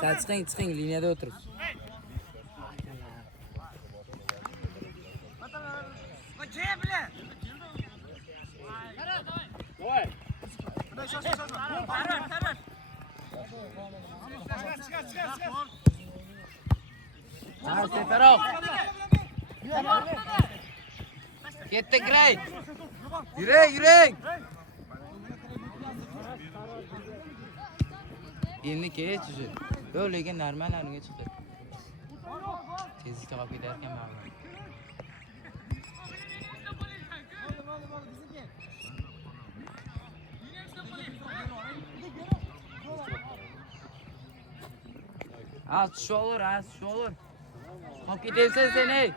Sen çıkın liniyada oturun. Seferov. Ketdik Ray. Yuring. Endi kech уже. Yo, lekin normal aniga chiqdi. Tezlikda qolib ketarkan ma'lum. Şu olur. Qolib ketyapsan sen, ey.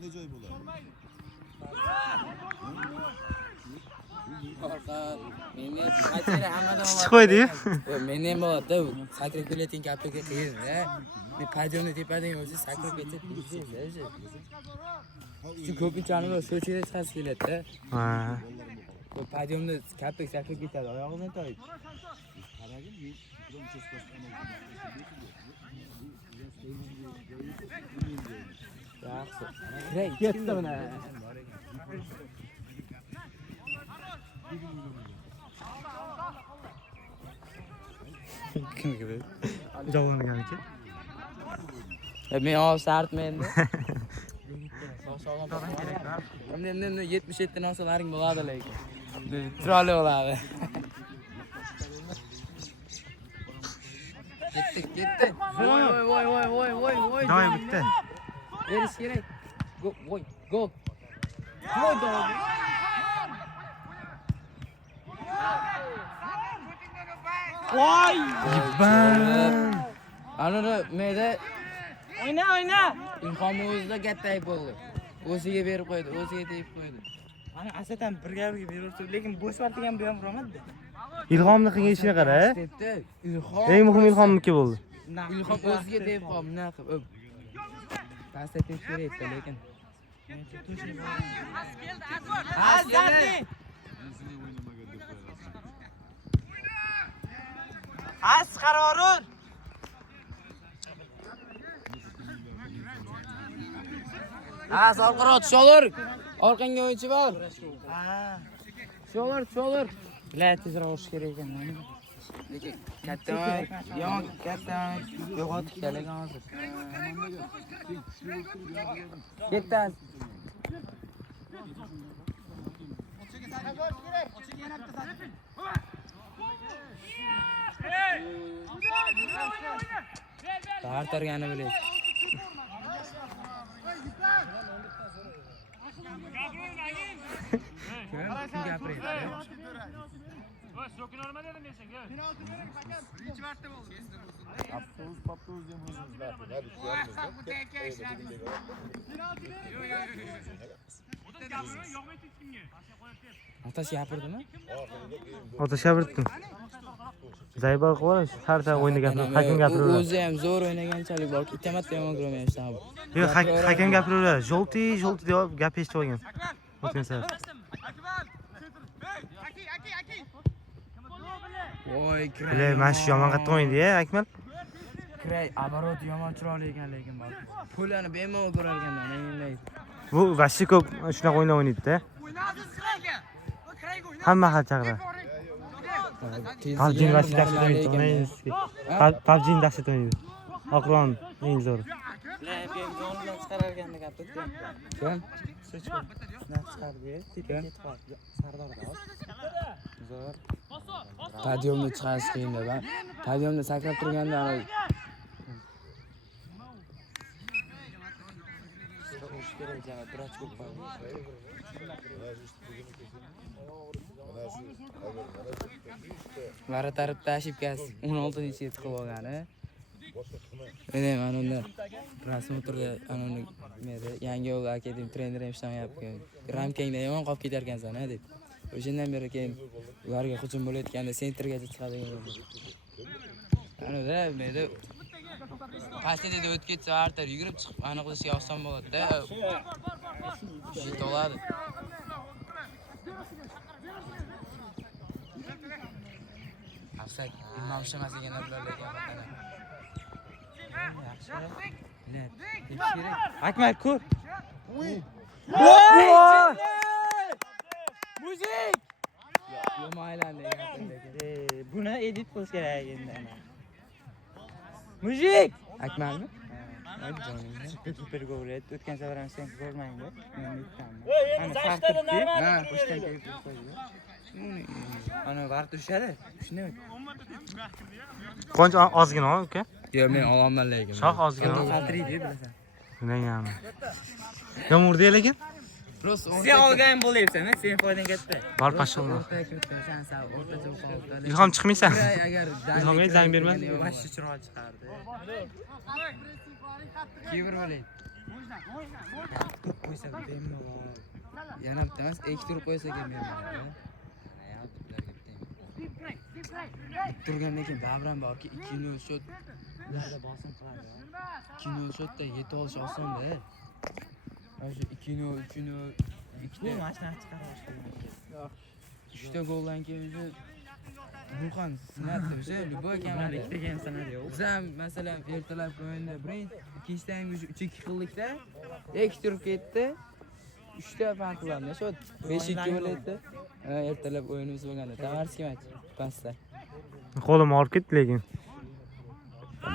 Ne joy bo'lar? Meni qaytara hammadan Chiqib qo'ydi-yu. Men ham bo'ladi. Sakrab kelayotgan gaplarga qiyin-da. Men pajoni tepadan o'zi sakrab ketib o'zi. Shu ko'pincha aniq so'chida chiqasi keladi-da. Ha. Bu pajomda kapik sakrab ketadi, oyog'idan toyib. Yaxshi. Ketdi mana. Kim kiradi? Javonganichi. Men sartmayman. Endi 77 dan olsalaring bo'ladi lekin. Chiroyli bo'ladi. Ketdi. Voy. Davay bitta. Berish kerak. Go. Voy! Yibban. Anora meda O'yna. Ilhom o'zida katta ayb bo'ldi. O'ziga berib qo'ydi, o'ziga tegib qo'ydi. Mana asatan bir gapiga beraverdi, lekin bo'sh vaqtga ham bu ham uramadi. Ilhomni qilgan ishini qara. Ilhom. Eng muhim Ilhomniki bo'ldi. Ilhom o'ziga tegib qoldi, nima qilib. Pastga tegish kerak edi, lekin. Azati. Az qarorur. Solqirot, tusholur. Orqangga o'yinchi bor. Ha. Tusholur. Bilat tezroq o'tish kerak ekan. Lekin katta yo'qotib kelagan hozir. Ketdan. Tartargani bilaylik. Kim gapirayapti? Paptuz deb Otash gapirdimi? Otash gapirdim. Zaybal qilib har o'ynagan hakam gapiraveradi. O'zi ham zo'r o'ynaganchalik bor. Ikki marta yomon ko'rmayapsan bu. Yo'q, hakam gapiraveradi. Jolti deb gap eshitib olgan. O'tgan safar. Voy, Bile, mana shu yomon qattiq o'ynaydi-ya, Akmal. Kiray, aborot yomon chiroyli ekan lekin bor. Pullarni bemalol ko'rar ekanman, men. Bu vashi ko'p shunaqa o'yin o'ynaydi-da. Hamma xil chaqira. PUBG vashi dahshat o'ynaydi. PUBG dahshat o'ynaydi. Oqron eng zo'r. Bilan chiqararganda gapirdi. Kim? Chiqardi, ketib qoldi. Sardorda. Zo'r. Stadionda chiqarish qiyin deb. Stadionda sakrab turganda Mara tarib tashib kas 16-chiga chiqib olgani. Mana unda prasmotrda anonni yangi yo'l akademiya treneri ham ishlayapti. Ramkangda yomon qolib ketar ekansan-a deb. O'shandan beri keyin ularga hujum bo'layotganda sentrgacha chiqadigan bo'ldi. Anada menda Pastda o'tib ketsa, artar yugurib chiqib aniqlashga oson bo'ladi-da. Shit oladi. Afsak, imom shamasligini bilarlar ekan. Yaxshi. Net. Kerak. Akmal ko'r. Mujik! Yo'maylandi gapirdi. Buni edit qilish kerak endi. Mujik! Akmalmi? Super gol edi. O'tgan safar ham sen ko'rmaydi. Men aytganman. Ana sartibdi. Ha, qo'shdan kelib qo'ydi. Ana var turishadi. Shunday. Qancha ozgina uka? Yo'q, men olaman lekin. Shoh ozgina. Qaltiriydi, bilasan. Bilganman. Yomg'irda lekin? Prosta Sen olgan bo'layapsan, sen foydang katta. Bor pashalloh. o'rtaga kiribsan, sal o'rtacha o'qoldi. Ilhom chiqmaysan. Agar Ilhomga zang berma. Boshqa chiroq chiqardi. Kibr bo'laydi. Qo'ysa bemalol. Yana bitta emas, ikki tur qo'ysa kelmayman. Turgandan keyin babram borki 2-0 shot. Ularda bosim qiladi. 2-0 shotda yetib olish osonda. O'sha 2-0, 3-0, Bu ikkita mashina chiqarish. 3ta goldan keyin o'zi Burxon sinatdi o'sha любой kamar. Degan sanadi yo'q. Biz ham masalan ertalab o'yinda birinchi ikkinchidan 3-2 qildikda, 2 turib ketdi. 3ta farq qildi. Shu 5-2 bo'laydi. Ertalab o'yinimiz bo'lganda Tamarskiy match pastda. Qo'lim olib ketdi lekin.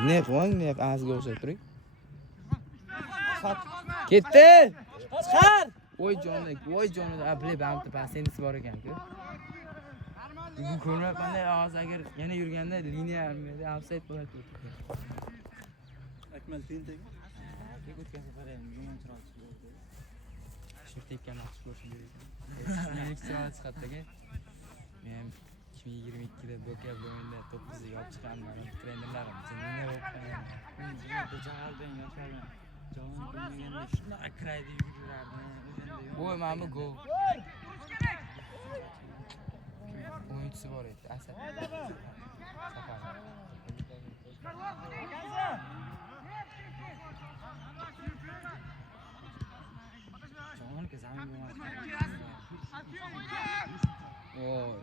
Ne qo'ng, ne azga o'xshab turing. Ketdi! Chiqar! Voy jonida, bilay, bamta pasenisi bor ekan-ku. Bu ko'rmayapman-da, hozir agar yana yurganda liniya olmaydi, offside bo'ladi. Akmal tentagi. O'tgan safar ham yomon chiroq chiqdi. Shu tekkan yaxshi ko'rishim kerak. Men chiroq chiqadi-da. Men 2022 da Boka o'yinda 9 ga olib chiqqanman. Trenerlarim nima bo'lgan? Jahaldan yoshlardan javob bilmaganda shunday akrayda yugurardi. Voy, mana bu gol. O'yinchisi bor edi, Asad. Jonga zamin bo'lmadi.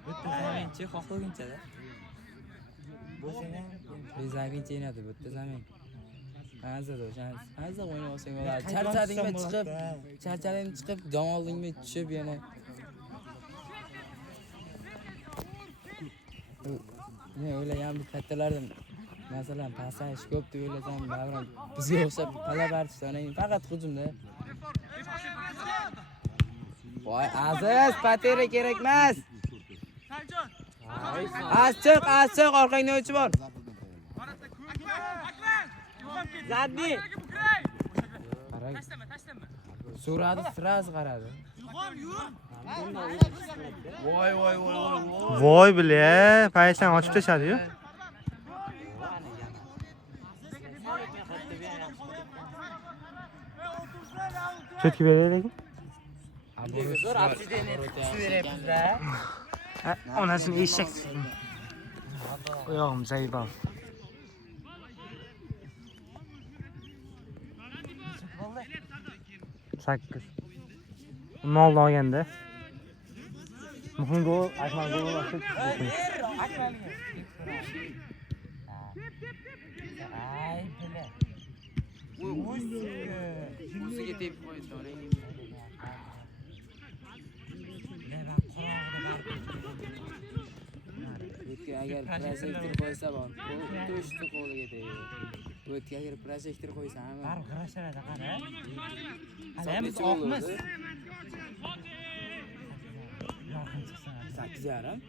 Bitta Zaminchi xohlaguncha-da. Bo'lsa-da, Bezagincha inadi bitta zamin. Hazır o'shan. Hazır o'ynab olsang bo'ladi. Charchadingmi chiqib, charchading chiqib, dam oldingmi tushib yana. Men o'ylagandim kattalardan masalan pasayish ko'p deb o'ylasam, baribir bizga o'xshab talab artishdan faqat hujumda. Voy Aziz, patera kerak emas. Achchiq, orqangda o'chi bor. Zaddi. Qarang. So'radi, sirasi qaradi. Voy. Voy bile, paysan ochib tashadi-yu. Chetga beray lekin. Zo'r absideni tushirayapsiz-da. Onasini eshak. Oyog'im zaybal. Sakkiz. Nol olganda. Muhim gol, Akmal gol urdi. Ay, bile. O'ziga tepib qo'ydi o'rang. O'tga agar proyektor qo'ysa bor, to'shni qo'liga tegdi. O'tga agar proyektor qo'ysa ham Barib qarashadi, qara. Hali Hali biz oqmiz. Yorqin chiqsin. 8,5.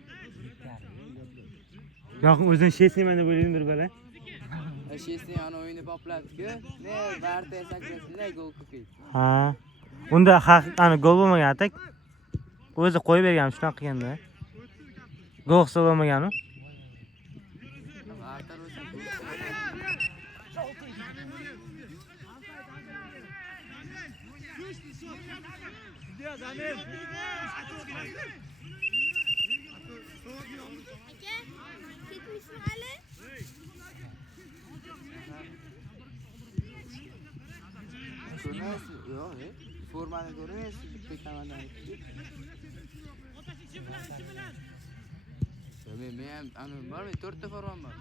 Yo'q, o'zini shesniyman deb o'yladim bir bala. Shesni ana o'yini poplabdi-ku. Ne Barta sakrasida gol qo'ydi. Ha. Unda ana gol bo'lmagan atak. O'zi qo'yib bergan shunaqa qilganda. Gol hisoblanmagan-ku. Ko'rmayapsiz? Yo'q, formani ko'rmayapsiz bitta komandani. Men ham ana bormi? 4 ta formam bor.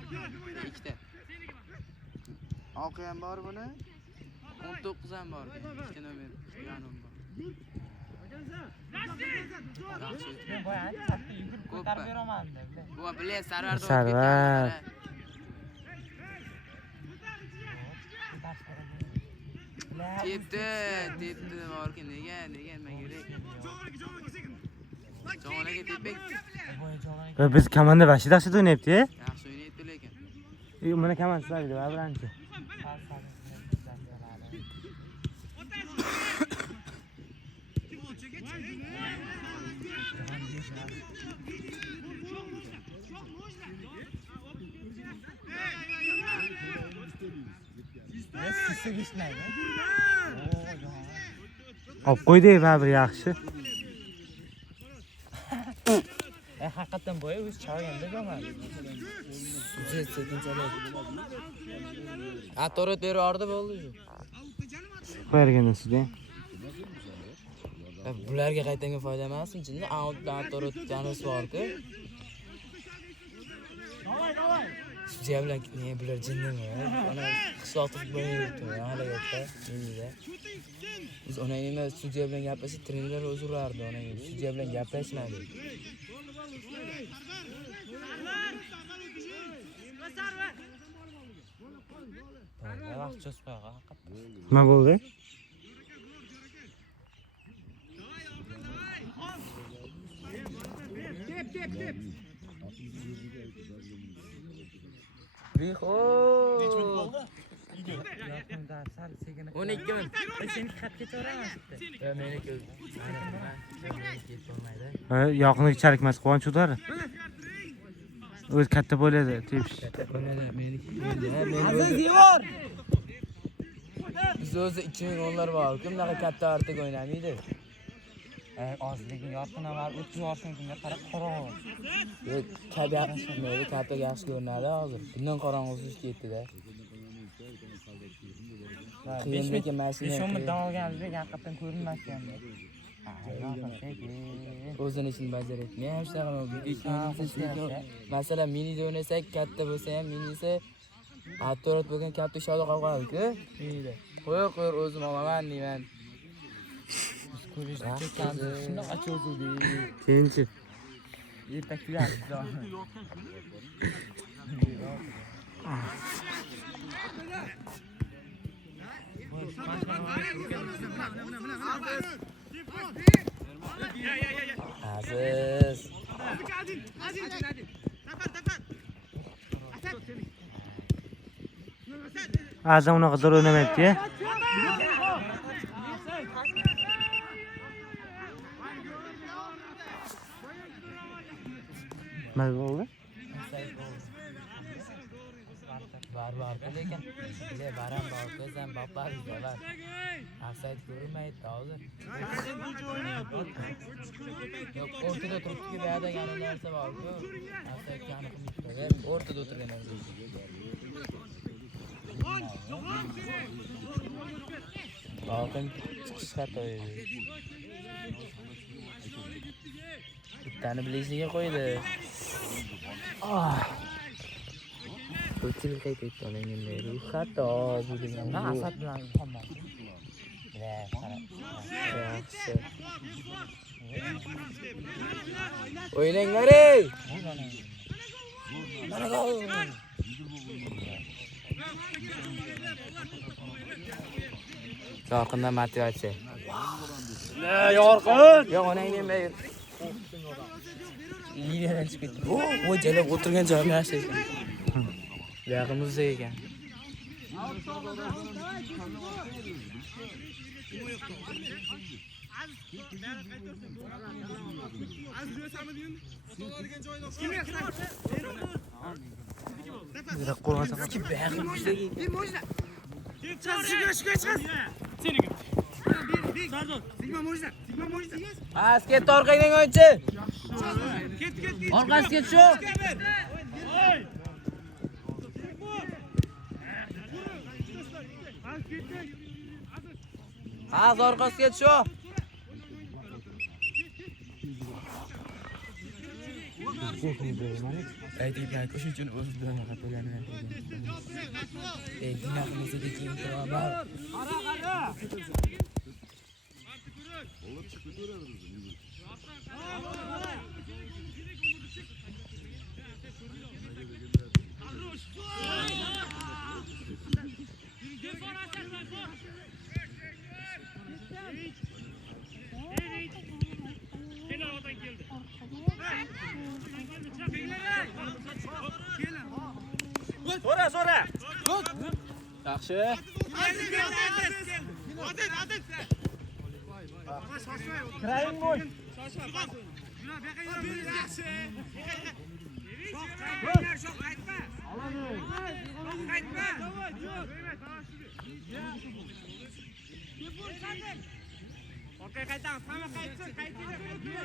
2 ta. Oq ham bor buni. 19 ham bor. 2 ta nomer yonim bor. Bu bilan Sarvar. Tepdi borkin nega nima kerak? Javonaga tepik. Biz komanda vashid yaxshi o'ynayapti. Yaxshi o'ynayapti lekin. Mana komanda sizlarga va bilanchi. Olib qo'ydik bir yaxshi. Haqiqatan bo'yi o'zi chavganda bo'lmadi. Sekinchalik. Atorot berardi bo'ldi shu. Qo'yargan sizda. Bularga qaytanga foyda emasmi? Atorot janos bor-ku. Sudya bilan ne bular jinnimi? Ona qishloqda futbol o'ynayapti. Halakatda, menida. Biz ona nima sudya bilan gaplashib, trenerlar o'zi urardi ona. Sudya bilan gaplashmadi. Vaqt cho'zpaga. Nima bo'ldi? Tep. Riho. 12 min. Seni xatga cho'ramasdi. Meniki ketolmaydi. Yoqinlik charikmas quvonch o'tar. O'z katta bo'ladi, tepish. Aziz Devor. Biz o'zi 2010lar bor. Kimdaqa katta ortiq o'ynamaydi. Ozligin yorqin var, 30 yoshimga qarab qorong'i. Yo'q, tabiatni katta yaxshi ko'rinadi hozir. Bundan qorong'usiz ketdi-da. 5 ming mashina. 5 ming olganimizda haqiqatan ko'rinmasgandi. O'zini ishini bajarayapti. Men ham shunaqa masalan, minida o'ynasak, katta bo'lsa ham minisi attorot bo'lgan katta shoda qoladi-ku. Minida. Qo'y o'zim olaman deyman. Shunda ochildi. Keyinchi. Yetaklayapti. Aziz. Azam unaqa zo'r o'ynamayapti-ya. Nima bo'ldi? Var lekin baram bor ko'zdan boplar var. Afsayt ko'rmaydi hozir. Yo'q, o'rtada turibdi-ku, bu yerda yana narsa bor-ku. Afsayt qaniqmaydi. O'rtada o'tirgan narsa. Balkon chiqish xato edi. Bittani bilishga qo'ydi. Ko'chil qaytib olinganlar. U xato bu degan. Asad bilan hamma. Yaxshi. O'ylanglar-ey. Mana gol. Yorqindan motivatsiya. Yorqin. Yo'q, onang demay. Liniyadan chiqib ketdi. O jalab o'tirgan joyim yaxshi ekan. Yaqin muzey ekan. Direkt qo'rg'asa Kim baqim muzey ekan. Ket orqangdan o'yinchi. Orqasiga ket shu. Ha, orqasiga tush. Aytib, ko'shish uchun o'zidan xatolanib. Dina qilmasa keyin turaba. So'ra. Yaxshi. Kirayim bo'y. Orqaga qaytamiz, hamma qaytsin, qaytsin.